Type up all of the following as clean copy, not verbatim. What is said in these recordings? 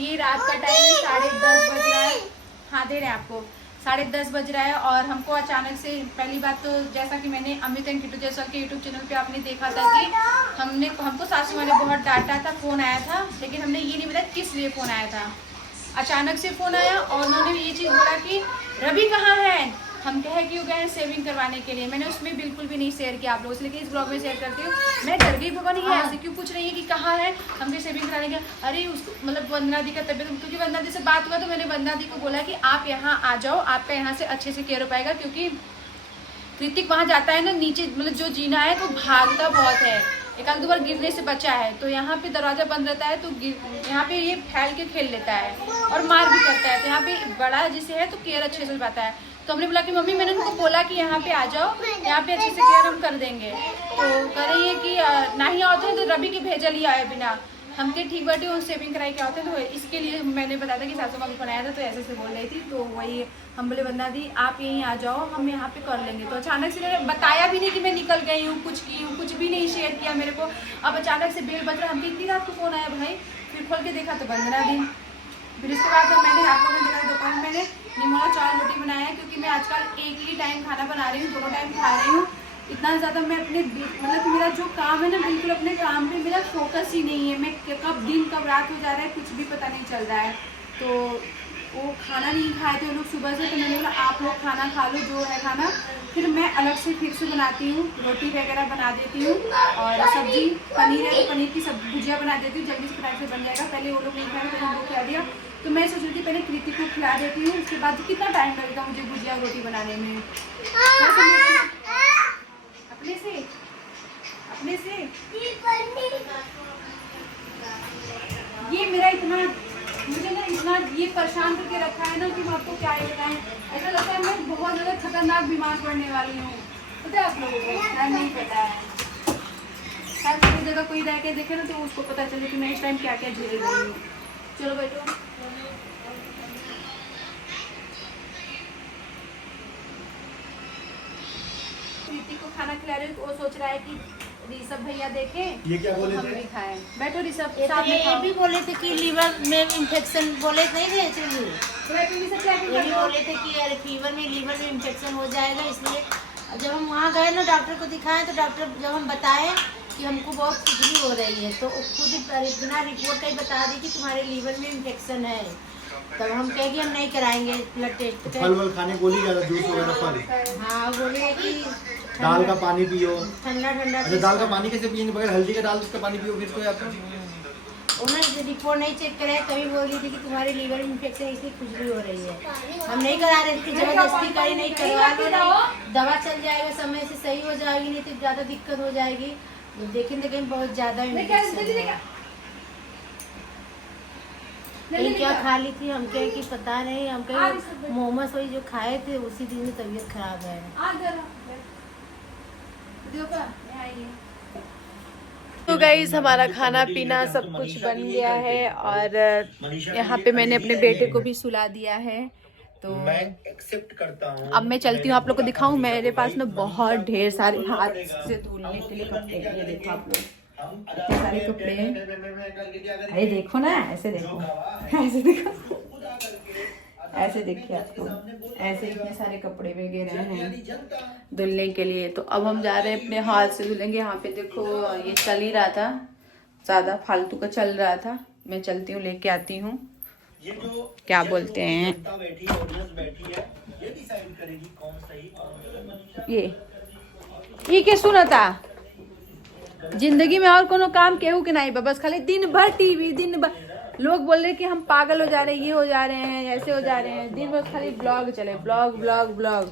ये रात का टाइम है, 10:30 बज रहा है। हाँ दे रहे हैं आपको, 10:30 बज रहा है। और हमको अचानक से, पहली बात तो जैसा कि मैंने अमित एंड किट्टू जायसवाल के यूट्यूब चैनल पे आपने देखा था कि हमको सासू माँ ने बहुत डांटा था, फ़ोन आया था, लेकिन हमने ये नहीं बताया किस लिए फ़ोन आया था। अचानक से फ़ोन आया और उन्होंने ये चीज़ बोला कि रवि कहाँ है। हम कहे कि वो गए हैं सेविंग करवाने के लिए। मैंने उसमें बिल्कुल भी नहीं शेयर किया आप लोगों से, लेकिन इस ब्लॉग में शेयर करती हूँ। मैं डर गई, भगवान ये ऐसे क्यों पूछ रही है कि कहाँ है, हम भी सेविंग कराने के। अरे उसको मतलब वंदना दी का तबियत, क्योंकि वंदना दी से बात हुआ तो मैंने वंदना दी को बोला कि आप यहाँ आ जाओ, आपका यहाँ से अच्छे से केयर हो पाएगा। क्योंकि कृतिक वहाँ जाता है ना नीचे, मतलब जो जीना है तो भागता बहुत है, एक आध दो बार गिरने से बचा है। तो यहाँ पे दरवाजा बंद रहता है तो यहाँ पे ये फैल के खेल लेता है और मार भी करता है। तो यहाँ पे बड़ा जिसे है तो केयर अच्छे से पाता है। तो हमने बोला कि मम्मी मैंने उनको बोला कि यहाँ पे आ जाओ, यहाँ पे अच्छे से केयर हम कर देंगे। तो कह रही है कि ना ही आते हैं तो रवि के भेजा लिया आए बिना हम के ठीक बैठे उन सेविंग कराई के आते हैं। तो इसके लिए मैंने बताया था कि सासू माँ को फोन आया था तो ऐसे से बोल रही थी। तो वही हम बोले वंदना दी आप यहीं आ जाओ, हम यहाँ पे कर लेंगे। तो अचानक से मैंने बताया भी नहीं कि मैं निकल गई हूँ, कुछ की हूँ, कुछ भी नहीं शेयर किया मेरे को। अब अचानक से बेल बज रहा, हमको इतनी रात को फोन आया भाई। फिर खोल के देखा तो वंदना दी। फिर उसके बाद मैंने आप लोगों ने देखा दोपहर में मैंने निमोना चावल रोटी बनाया है, क्योंकि मैं आजकल एक ही टाइम खाना बना रही हूँ, दोनों टाइम खा रही हूँ। इतना ज़्यादा मैं अपने मतलब मेरा जो काम है ना, बिल्कुल अपने काम पे मेरा फोकस ही नहीं है। मैं कब दिन कब रात हो जा रहा है कुछ भी पता नहीं चल रहा है। तो वो खाना नहीं खाए थे वो लोग सुबह से, तो मैंने बोला आप लोग खाना खा लो जो है खाना, फिर मैं अलग से फिर से बनाती हूँ, रोटी वगैरह बना देती हूँ। और सब्जी पनीर है तो पनीर की भुजिया बना देती हूँ, जल्दी से फटाक से बन जाएगा। पहले वो लोग नहीं खाए तो उनको खिला दिया। तो मैं सोच रही थी पहले कृति को खिला देती हूँ, उसके बाद कितना टाइम लगेगा मुझे भुजिया रोटी बनाने में। अपने से ये मेरा इतना मुझे ना इतना ये परेशान करके रखा है ना कि मैं आपको क्या ही बताएं। ऐसा लगता है मैं बहुत ज़्यादा खतरनाक बीमार पड़ने वाली हूँ। पता है आप लोगों को? शायद नहीं पता है, शायद कोई जगह कोई रह के देखे ना तो उसको पता चले कि मैं इस टाइम क्या क्या झेल रही हूँ। चलो बैठो। कृति को खाना खिला रही हूँ तो वो सोच रहा है कि ऋषभ भैया देखें, ये क्या बोले हम थे? भी खाएं। बैठो ऋषभ। ये भी बोले थे कि लीवर में इन्फेक्शन बोले नहीं थे, इसलिए ये भी बोले थे कि फीवर में लीवर में इन्फेक्शन हो जाएगा। इसलिए जब हम वहाँ गए ना डॉक्टर को दिखाएं तो डॉक्टर जब हम बताएं कि हमको बहुत खुजली हो रही है तो खुद बिना रिपोर्ट का ही बता दी कि तुम्हारे लीवर में इन्फेक्शन है। तब हम कहे कि हम नहीं कराएंगे ब्लड टेस्ट। फल वल खाने बोली ज़्यादा, जूस वगैरह फल। हाँ बोले कि दाल का पानी पियो। ठंडा ठंडा। अच्छा दाल का पानी कैसे पियेंगे? बगैर हल्दी का दाल उसका पानी पियो फिर तो आप। उन्होंने रिपोर्ट नहीं चेक कराया, कभी बोल रही थी कि तुम्हारे लीवर इन्फेक्शन इसलिए खुजली हो रही है। हम नहीं करा रहे थे, जबरदस्ती करी नहीं, करवा लो दवा चल जाएगा, समय से सही हो जाएगी, नहीं तो ज़्यादा दिक्कत हो जाएगी। देखें कहीं बहुत ज़्यादा क्या खा ली थी हम कहे कि पता नहीं, हम कहे मोमोज वही जो खाए थे उसी दिन में तबीयत खराब है। तो गाइस हमारा खाना पीना सब कुछ बन गया है और यहाँ पे मैंने अपने बेटे को भी सुला दिया है। तो मैं एक्सेप्ट करता हूँ। अब मैं चलती हूँ, आप लोग को दिखाऊं। मेरे पास ना बहुत ढेर सारे हाथ से धुलने के लिए कपड़े हैं। ये देखो आप लोग इतने सारे कपड़े हैं। अरे देखो ना, ऐसे देखो, ऐसे देखो, ऐसे देखिए आपको, ऐसे इतने सारे कपड़े वगैरह हैं धुलने के लिए। तो अब हम जा रहे हैं अपने हाथ से धुलेंगे। यहाँ पे देखो ये चल ही रहा था, ज़्यादा फालतू का चल रहा था। मैं चलती हूँ, लेके आती हूँ। क्या बोलते हैं ये क्या सुना था जिंदगी में और कोनो काम केहू के नहीं, बस खाली दिन भर टीवी, दिन भर लोग बोल रहे कि हम पागल हो जा रहे हैं, ये हो जा रहे हैं, ऐसे हो जा रहे हैं, दिन भर खाली ब्लॉग चले, ब्लॉग ब्लॉग ब्लॉग।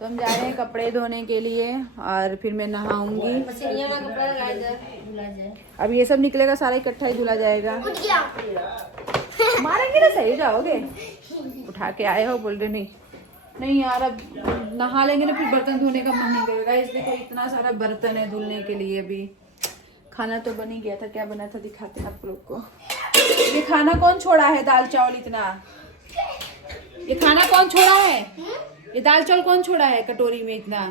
तो हम जा रहे हैं कपड़े धोने के लिए और फिर मैं नहाऊंगी। अब ये सब निकलेगा सारा इकट्ठा ही धुला जाएगा। मारेंगे ना, सही जाओगे, उठा के आए हो बोल रहे नहीं यार अब नहा लेंगे ना फिर बर्तन धोने का मन नहीं करेगा। इसलिए कोई इतना सारा बर्तन है धुलने के लिए भी। खाना तो बन ही गया था, क्या बना था दिखाते हैं आप लोग को। ये खाना कौन छोड़ा है दाल चावल इतना? ये खाना कौन छोड़ा है? ये दाल चावल कौन छोड़ा है कटोरी में इतना?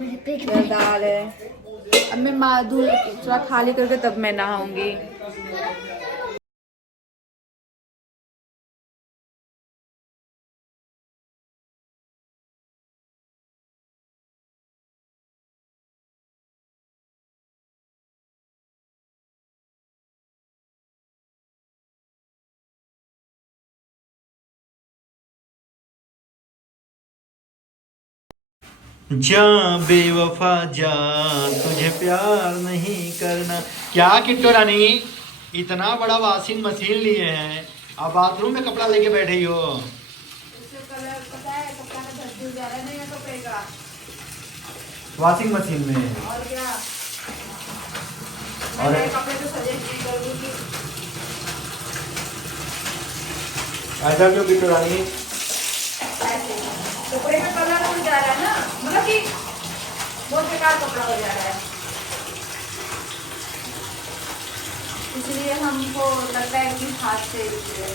दाल है। अब मैं धुल थोड़ा खाली करके तब मैं नहाऊंगी। जा बेवफा जा, तुझे प्यार नहीं करना। क्या किट्टू रानी, इतना बड़ा वॉशिंग मशीन लिए हैं, अब बाथरूम में कपड़ा लेके बैठे हो? इससे कलर पता है, कपड़ा का धस जा रहा है ना कपड़े का। वॉशिंग मशीन में और क्या, और मैं कपड़े तो सजेस्ट करूंगी। ऐसा क्यों किट्टू रानी? ऐसे कपड़े में कलर उड़ जा रहा है ना, मतलब कि बहुत बेकार कपड़ा हो जा रहा है, इसलिए हमको लगता है कि हाथ से रुके।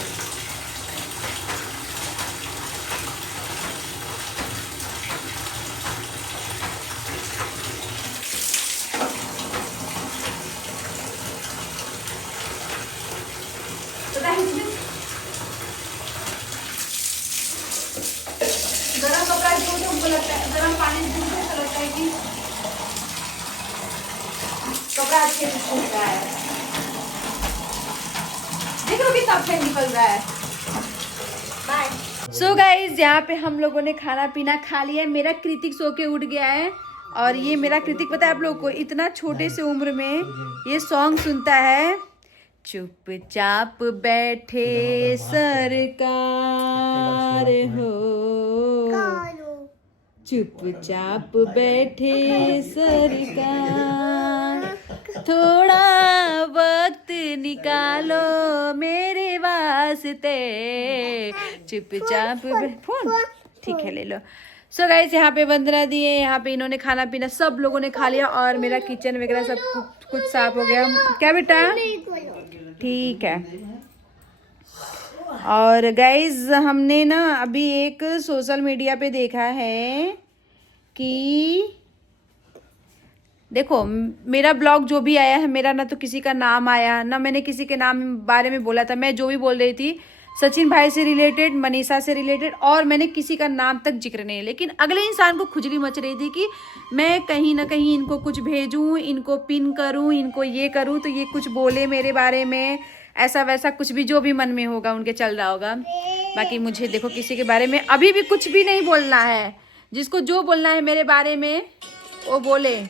पता है इसमें गरम कपड़ा जो हमको लगता है, गरम पानी से मुझे ऐसा लगता है कि कपड़ा अच्छे से सूखता है। देख लो कितना अच्छा निकल रहा है। बाय। सो गाइज, यहाँ पे हम लोगों ने खाना पीना खा लिया है। मेरा कृतिक सो के उठ गया है, और ये मेरा कृतिक पता है आप लोगों को, इतना छोटे से उम्र में ये सॉन्ग सुनता है, चुपचाप बैठे सरकार हो, चुपचाप बैठे सरकार, थोड़ा वक्त निकालो मेरे वास्ते, चुपचाप फोन ठीक है ले लो। सो गाइस, यहाँ पे वंदना दी है, यहाँ पे इन्होंने खाना पीना सब लोगों ने खा लिया, और मेरा किचन वगैरह सब कुछ साफ हो गया। क्या बेटा? ठीक है। और गाइज, हमने ना अभी एक सोशल मीडिया पे देखा है कि देखो, मेरा ब्लॉग जो भी आया है, मेरा ना तो किसी का नाम आया, ना मैंने किसी के नाम बारे में बोला था। मैं जो भी बोल रही थी सचिन भाई से रिलेटेड, मनीषा से रिलेटेड, और मैंने किसी का नाम तक जिक्र नहीं। लेकिन अगले इंसान को खुजली मच रही थी कि मैं कहीं ना कहीं इनको कुछ भेजूं, इनको पिन करूं, इनको ये करूं तो ये कुछ बोले मेरे बारे में, ऐसा वैसा कुछ भी जो भी मन में होगा उनके चल रहा होगा। बाकी मुझे देखो किसी के बारे में अभी भी कुछ भी नहीं बोलना है। जिसको जो बोलना है मेरे बारे में वो बोले,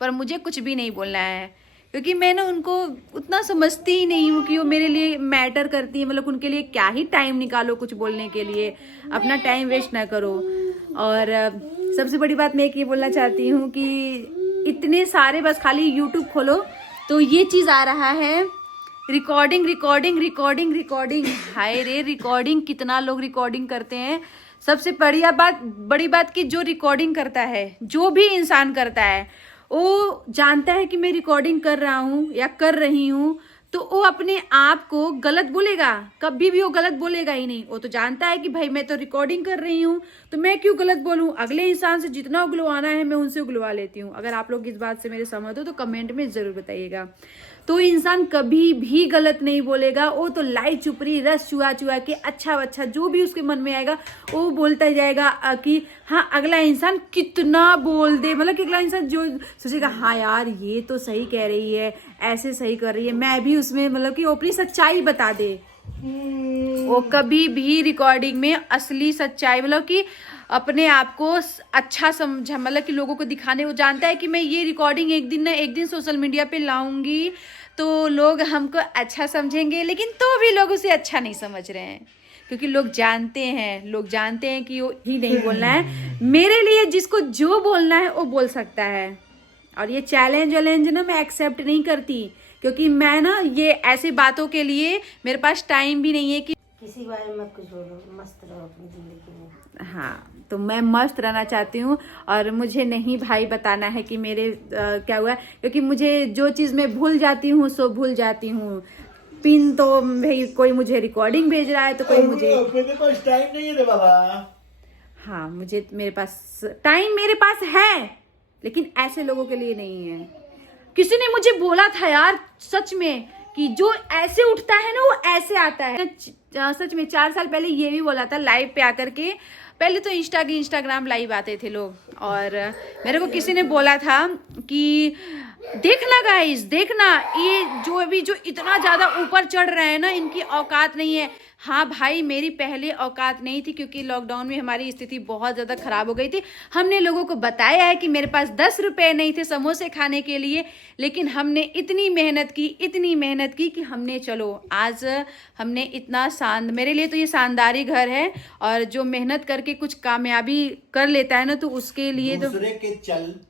पर मुझे कुछ भी नहीं बोलना है, क्योंकि मैं ना उनको उतना समझती ही नहीं हूँ कि वो मेरे लिए मैटर करती है। मतलब उनके लिए क्या ही टाइम निकालो कुछ बोलने के लिए, अपना टाइम वेस्ट ना करो। और सबसे बड़ी बात मैं एक ये बोलना चाहती हूँ कि इतने सारे, बस खाली यूट्यूब खोलो तो ये चीज़ आ रहा है, रिकॉर्डिंग रिकॉर्डिंग रिकॉर्डिंग रिकॉर्डिंग। हाय रे, रिकॉर्डिंग कितना लोग रिकॉर्डिंग करते हैं। सबसे बड़ी बात कि जो रिकॉर्डिंग करता है, जो भी इंसान करता है, वो जानता है कि मैं रिकॉर्डिंग कर रहा हूँ या कर रही हूँ, तो वो अपने आप को गलत बोलेगा? कभी भी वो गलत बोलेगा ही नहीं। वो तो जानता है कि भाई मैं तो रिकॉर्डिंग कर रही हूँ, तो मैं क्यों गलत बोलूँ? अगले इंसान से जितना उगलवाना है मैं उनसे उगलवा लेती हूँ। अगर आप लोग इस बात से मेरे सहमत हो तो कमेंट में ज़रूर बताइएगा। तो इंसान कभी भी गलत नहीं बोलेगा, वो तो लाई चुपड़ी रस चुआ चुआ के अच्छा जो भी उसके मन में आएगा वो बोलता जाएगा कि हाँ अगला इंसान कितना बोल दे। मतलब कि अगला इंसान जो सोचेगा हाँ यार ये तो सही कह रही है, ऐसे सही कर रही है, मैं भी उसमें मतलब कि वो अपनी सच्चाई बता दे। वो कभी भी रिकॉर्डिंग में असली सच्चाई, मतलब कि अपने आप को अच्छा समझा, मतलब कि लोगों को दिखाने, वो जानता है कि मैं ये रिकॉर्डिंग एक दिन ना एक दिन सोशल मीडिया पे लाऊंगी तो लोग हमको अच्छा समझेंगे। लेकिन तो भी लोग उसे अच्छा नहीं समझ रहे हैं, क्योंकि लोग जानते हैं कि वो ही नहीं बोलना है। मेरे लिए जिसको जो बोलना है वो बोल सकता है। और ये चैलेंज ना मैं एक्सेप्ट नहीं करती, क्योंकि मैं ना ये ऐसी बातों के लिए मेरे पास टाइम भी नहीं है कि किसी बारे में मत कुछ बोलो, मस्त रहो अपनी जिंदगी में। हाँ, तो मैं मस्त रहना चाहती हूँ, और मुझे नहीं भाई बताना है कि मेरे क्या हुआ, क्योंकि मुझे जो चीज़ मैं भूल जाती हूँ सो भूल जाती हूँ। पिन तो भाई कोई मुझे रिकॉर्डिंग भेज रहा है तो कोई मुझे, मेरे पास टाइम नहीं है रे बाबा। हाँ मेरे पास टाइम मेरे पास है, लेकिन ऐसे लोगों के लिए नहीं है। किसी ने मुझे बोला था यार सच में कि जो ऐसे उठता है ना वो ऐसे आता है। सच में 4 साल पहले ये भी बोला था लाइव पे आकर के। पहले तो इंस्टाग्राम लाइव आते थे लोग, और मेरे को किसी ने बोला था कि देखना गाइस, देखना ये जो अभी जो इतना ज़्यादा ऊपर चढ़ रहे हैं ना, इनकी औकात नहीं है। हाँ भाई, मेरी पहले औकात नहीं थी, क्योंकि लॉकडाउन में हमारी स्थिति बहुत ज़्यादा ख़राब हो गई थी। हमने लोगों को बताया है कि मेरे पास 10 रुपए नहीं थे समोसे खाने के लिए, लेकिन हमने इतनी मेहनत की कि हमने, चलो आज हमने इतना मेरे लिए तो ये शानदारी घर है, और जो मेहनत करके कुछ कामयाबी कर लेता है ना, तो उसके लिए तो दूसरे के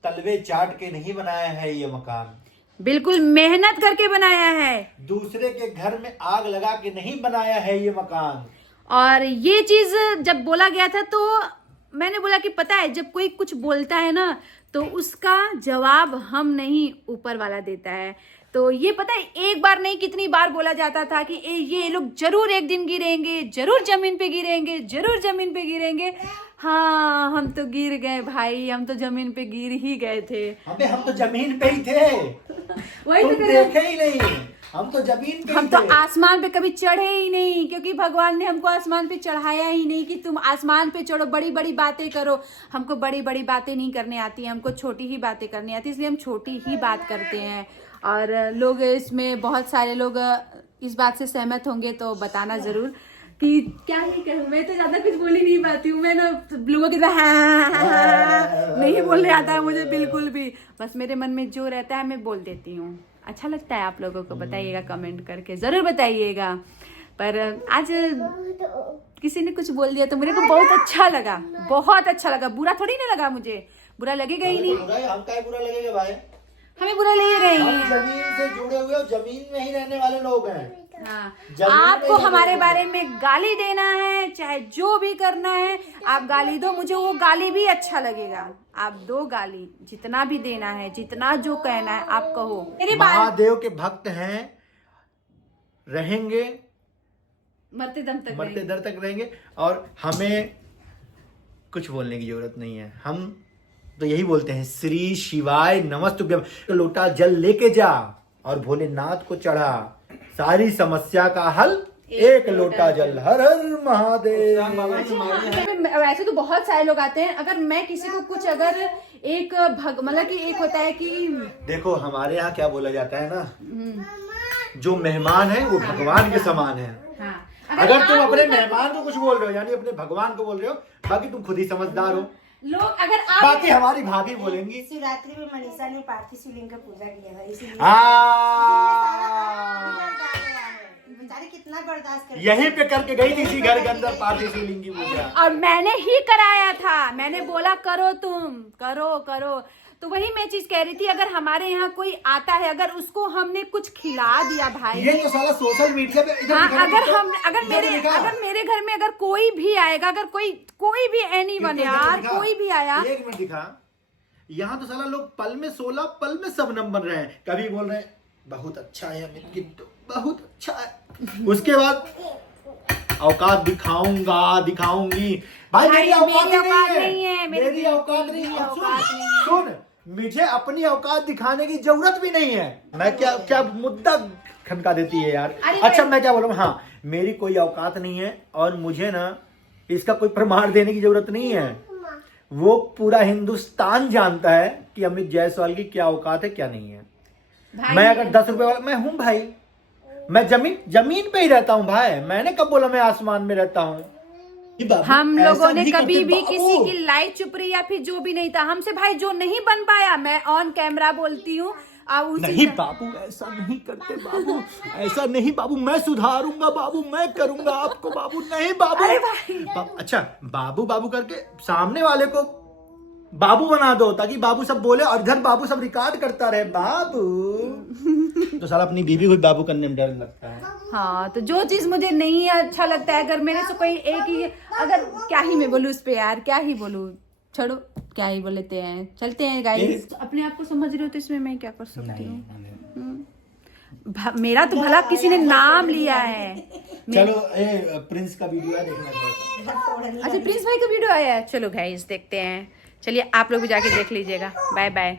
तलवे चाट के नहीं बनाया है ये मकान, बिल्कुल मेहनत करके बनाया है। दूसरे के घर में आग लगा के नहीं बनाया है ये मकान। और ये चीज जब बोला गया था तो मैंने बोला कि पता है, जब कोई कुछ बोलता है ना तो उसका जवाब हम नहीं, ऊपर वाला देता है। तो ये पता है, एक बार नहीं कितनी बार बोला जाता था कि ये लोग जरूर एक दिन गिरेंगे, जरूर जमीन पे गिरेंगे, जरूर जमीन पे गिरेंगे। हाँ, हम तो गिर गए भाई, हम तो जमीन पे गिर ही गए थे। अबे हम तो जमीन पे ही थे, वही तुम तो देखे ही नहीं, हम तो जमीन पे हम ही तो थे। आसमान पे कभी चढ़े ही नहीं, क्योंकि भगवान ने हमको आसमान पे चढ़ाया ही नहीं कि तुम आसमान पे चढ़ो, बड़ी बड़ी बातें करो। हमको बड़ी बड़ी बातें नहीं करने आती है, हमको छोटी ही बातें करनी आती है, इसलिए हम छोटी ही बात करते हैं। और लोग इसमें, बहुत सारे लोग इस बात से सहमत होंगे तो बताना जरूर कि क्या ही कहूँ। मैं तो ज्यादा कुछ बोल ही नहीं पाती हूँ, मैं ना लोगों की तरह नहीं बोलने आता है मुझे बिल्कुल भी। बस मेरे मन में जो रहता है मैं बोल देती हूँ। अच्छा लगता है आप लोगों को, बताइएगा कमेंट करके, जरूर बताइएगा। पर आज किसी ने कुछ बोल दिया तो मेरे को बहुत अच्छा लगा, बहुत अच्छा लगा। बुरा थोड़ी ना लगा, मुझे बुरा लगेगा ही नहीं। हम क्या बुरा लगेगा भाई, हमें बुरा लगेगा ही हम नहीं। जमीन से जुड़े हुए और जमीन में ही रहने वाले लोग हैं। हाँ, जमीन आपको में हमारे जमीन बारे में गाली देना है, चाहे जो भी करना है आप गाली दो, मुझे वो गाली भी अच्छा लगेगा। आप दो गाली, जितना भी देना है, जितना जो कहना है आप कहो। मेरे बारे महादेव के भक्त हैं, रहेंगे, मरते दम तक मरते रहेंगे। दर तक रहेंगे, और हमें कुछ बोलने की जरूरत नहीं है। हम तो यही बोलते हैं, श्री शिवाय नमस्तुभ्यम। लोटा जल लेके जा और भोलेनाथ को चढ़ा, सारी समस्या का हल एक लोटा जल। हर हर महादेव। वैसे तो बहुत सारे लोग आते हैं, अगर मैं किसी को कुछ, अगर एक मतलब कि एक होता है कि देखो हमारे यहाँ क्या बोला जाता है ना, जो मेहमान है वो भगवान के समान है। हाँ, अगर तुम अपने मेहमान को कुछ बोल रहे हो, यानी अपने भगवान को बोल रहे हो, बाकी तुम खुद ही समझदार हो। लोग, अगर आप बाकी हमारी भाभी बोलेंगी। शिवरात्रि में मनीषा ने पार्थिव शिवलिंग का पूजा किया है, इसीलिए बेचारे कितना बर्दाश्त कर। यहीं पे करके गई थी इसी घर के अंदर पार्थिव शिवलिंग की पूजा। और मैंने ही कराया था, मैंने बोला करो, तुम करो करो। तो वही मैं चीज कह रही थी, अगर हमारे यहाँ कोई आता है, अगर उसको हमने कुछ खिला दिया भाई, ये तो साला सोशल मीडिया पे इधर हाँ, दिखा अगर मेरे घर में अगर कोई भी आएगा, अगर कोई भी एनीवन यार, कोई भी आया, एक मिनट दिखा, यहाँ तो साला लोग पल में 16 पल में सब नंबर रहे हैं। कभी बोल रहे हैं बहुत अच्छा है अमित किट्टू, बहुत अच्छा है, उसके बाद औकात दिखाऊंगी भाई, मेरी औकात नहीं है, मेरी औकात नहीं है। सुन, मुझे अपनी औकात दिखाने की जरूरत भी नहीं है। मैं क्या मुद्दा खनका देती है यार। अच्छा मैं क्या बोल रहा हूँ, हाँ मेरी कोई औकात नहीं है, और मुझे ना इसका कोई प्रमाण देने की जरूरत नहीं है। वो पूरा हिंदुस्तान जानता है कि अमित जायसवाल की क्या औकात है, क्या नहीं है। मैं अगर 10 रुपए वाला, मैं हूं भाई, मैं जमीन पे ही रहता हूँ भाई। मैंने कब बोला मैं आसमान में रहता हूँ? हम लोगों ने कभी भी किसी की लाइफ चुपरी या फिर जो भी नहीं था, हमसे भाई जो नहीं बन पाया, मैं ऑन कैमरा बोलती हूँ। नहीं बाबू, ऐसा नहीं करते बाबू, ऐसा नहीं बाबू, मैं सुधारूंगा बाबू, मैं करूंगा आपको बाबू, नहीं बाबू। अच्छा बाबू करके सामने वाले को बाबू बना दो, ताकि बाबू सब बोले और इधर बाबू सब रिकॉर्ड करता रहे बाबू। तो साला अपनी बीवी को बाबू करने में डर लगता है। हाँ, तो जो चीज मुझे नहीं अच्छा लगता है, अगर मेरे से कोई एक ही, अगर क्या ही मैं बोलूँ उस पे यार, क्या ही बोलूँ, छोड़ो, क्या ही बोलते हैं, चलते हैं गाइस। अपने आप को समझ रहे हो तो इसमें मैं क्या कर सकती हूँ। मेरा तो भला किसी ने नाम लिया है। चलो प्रिंस का वीडियो है, देखना थोड़ा सा। अच्छा, प्रिंस भाई का वीडियो आया है, चलो गाइस देखते हैं। चलिए आप लोग भी जाके देख लीजिएगा। Bye bye.